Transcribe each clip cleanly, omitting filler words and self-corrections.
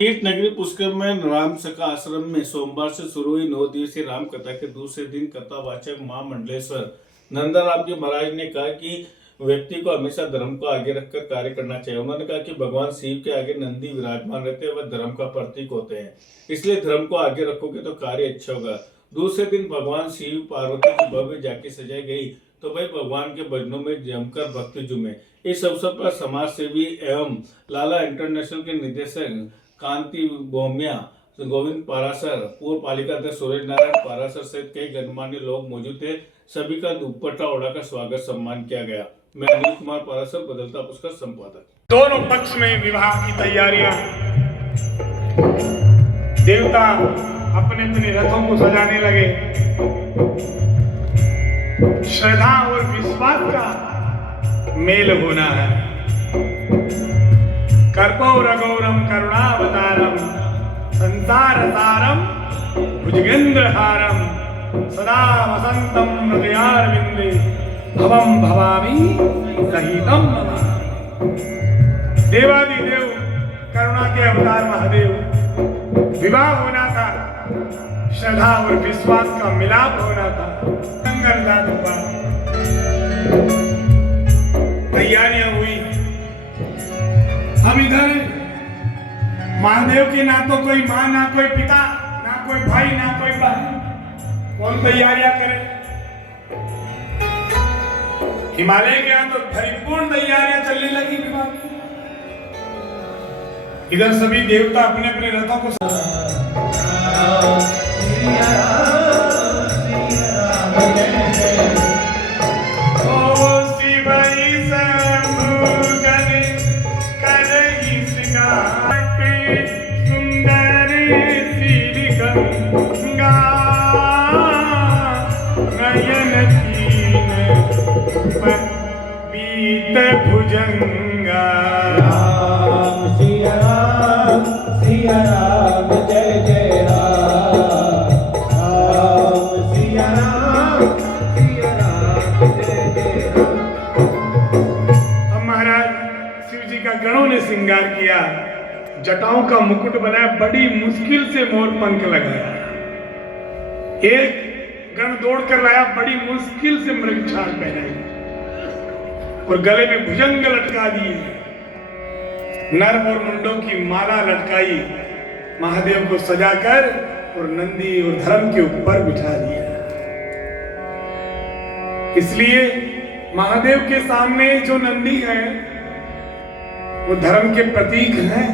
कीट नगरी पुष्कर में राम सखा आश्रम में सोमवार से शुरू हुई 9 दिवसीय राम कथा के दूसरे दिन कथावाचक महामंडलेश्वर नंदाराम जी महाराज ने कहा कि व्यक्ति को हमेशा धर्म को आगे रखकर कार्य करना चाहिए। उन्होंने कहा कि भगवान शिव के आगे नंदी विराजमान रहते हैं, वह धर्म का प्रतीक होते हैं, इसलिए धर्म को आगे रखोगे तो कार्य अच्छा होगा। दूसरे दिन भगवान शिव पार्वती की भव्य झांकी सजाई गई तो भाई भगवान के भजनों में जमकर भक्ति जुमे। इस अवसर पर समाज सेवी एवं लाला इंटरनेशनल के निदेशक कांति बोमिया, गोविंद पारासर, पूर्व पालिका अध्यक्ष सूरज नारायण पारासर सहित कई गणमान्य लोग मौजूद थे। सभी का दुपट्टा ओढ़ाकर स्वागत सम्मान किया गया। मैं अनिल कुमार पारासर, बदलता पुष्कर संपादक। दोनों पक्ष में विवाह की तैयारियां, देवता अपने अपने रथों को सजाने लगे। श्रद्धा और विश्वास का मेल होना है। कर्पूरगौरम करुणावतारम संसार सारम भुजगेंद्रहारम सदा वसंतम हृदयारविंदे भवम भवामि सहितम देवादिदेव करुणा के अवतार महादेव। विवाह होना था, श्रद्धा और विश्वास का मिलाप होना था। तैयारियां हुई। हम इधर महादेव के ना तो कोई माँ, ना कोई पिता, ना कोई भाई, ना कोई बहन, कौन तैयारियां करे? हिमालय के यहाँ तो परिपूर्ण तैयारियां चलने लगी विवाह की। इधर सभी देवता अपने अपने रथों को भुजंगा सिया राम जय जय राम सिया राम जय जय राम। अब महाराज शिव जी का गणों ने श्रृंगार किया, जटाओं का मुकुट बनाया, बड़ी मुश्किल से मोर पंख लगाया। एक गण दौड़ कर लाया, बड़ी मुश्किल से मृगछाल पहनाई और गले में भुजंग लटका दिए। नर और मुंडों की माला लटकाई, महादेव को सजाकर और नंदी और धर्म के ऊपर बिठा दिया। इसलिए महादेव के सामने जो नंदी है वो धर्म के प्रतीक हैं।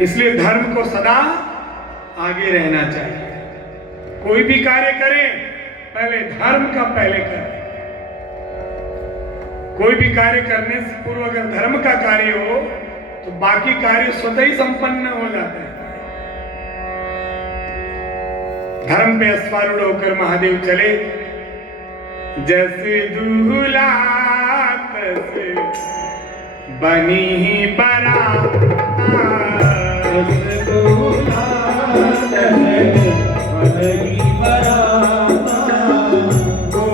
इसलिए धर्म को सदा आगे रहना चाहिए। कोई भी कार्य करें, पहले धर्म का पहले करें। कोई भी कार्य करने से पूर्व अगर धर्म का कार्य हो तो बाकी कार्य स्वतः ही संपन्न हो जाते हैं। धर्म पे अस्वारूढ़ होकर महादेव चले। जैसे दूल्हा तैसे बनी ही बारात, जैसे दूल्हा तैसे बनी बारात, वो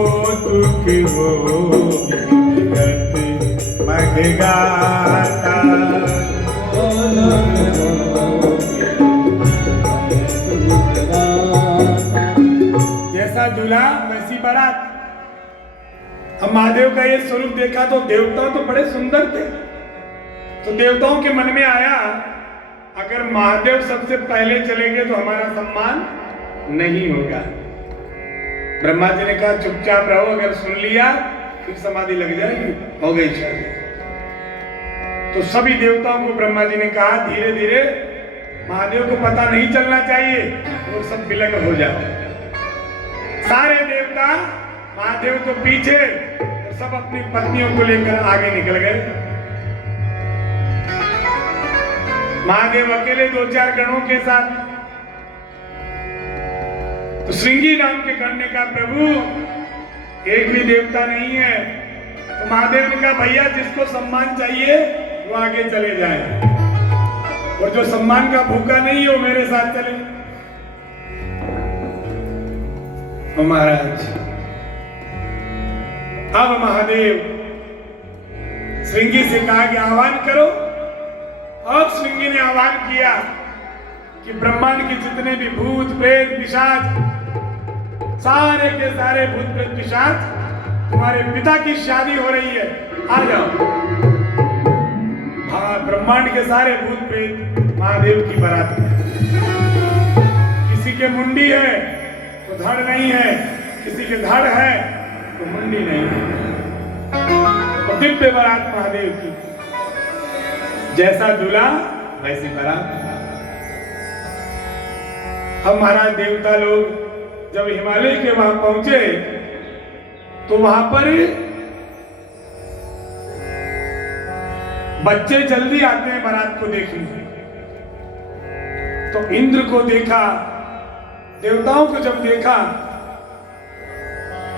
दुख हो गाता। जैसा दूल्हा वैसी बारात। अब महादेव का ये स्वरूप देखा तो देवता तो बड़े सुंदर थे, तो देवताओं के मन में आया अगर महादेव सबसे पहले चलेंगे तो हमारा सम्मान नहीं होगा। ब्रह्मा जी ने कहा चुपचाप रहो, अगर सुन लिया फिर समाधि लग जाएगी, हो गई शादी। तो सभी देवताओं को ब्रह्मा जी ने कहा धीरे धीरे, महादेव को पता नहीं चलना चाहिए, वो सब विलग हो जाते। सारे देवता, महादेव तो पीछे, सब अपनी पत्नियों को लेकर आगे निकल गए। महादेव अकेले 2-4 गणों के साथ। तो श्रृंगी नाम के गण ने कहा प्रभु एक भी देवता नहीं है। तो महादेव ने कहा भैया जिसको सम्मान चाहिए वो आगे चले जाए, और जो सम्मान का भूखा नहीं है वो मेरे साथ चले। महाराज अब महादेव श्रृंगी से कहा कि आह्वान करो। और श्रृंगी ने आह्वान किया कि ब्रह्मांड के जितने भी भूत प्रेत पिशाच, सारे के सारे भूत प्रेत पिशाच, तुम्हारे पिता की शादी हो रही है, आ जाओ। हाँ, ब्रह्मांड के सारे भूत प्रेत महादेव की बारात में। किसी के मुंडी है तो धड़ नहीं है, किसी के धड़ है तो मुंडी नहीं है। तो दिव्य बारात महादेव की, जैसा दूल्हा वैसी बारात। हम महाराज देवता लोग जब हिमालय के वहां पहुंचे तो वहां पर बच्चे जल्दी आते हैं बारात को देखने। तो इंद्र को देखा, देवताओं को जब देखा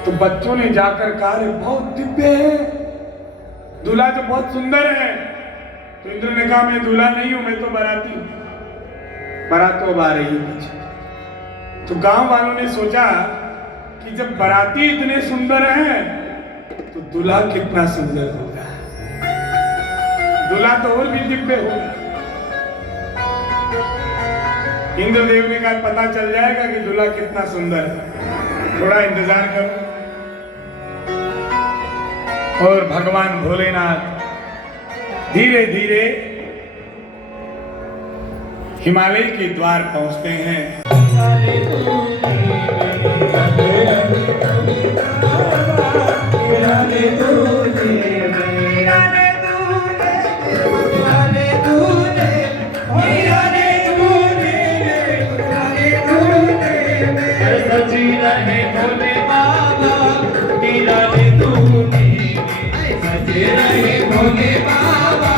तो बच्चों ने जाकर कहा, अरे बहुत दिव्य है, दूल्हा तो बहुत सुंदर है। तो इंद्र ने कहा, मैं दूल्हा नहीं हूं, मैं तो बाराती हूं, बारात तो अब आ रही है। तो गांव वालों ने सोचा कि जब बाराती इतने सुंदर हैं तो दूल्हा कितना सुंदर होगा, दूल्हा तो और भी दिव्य होगा। इंद्रदेव ने कहा, पता चल जाएगा कि दूल्हा कितना सुंदर है, थोड़ा इंतजार करो। और भगवान भोलेनाथ धीरे धीरे हिमालय के द्वार पहुंचते हैं। भोले बाबा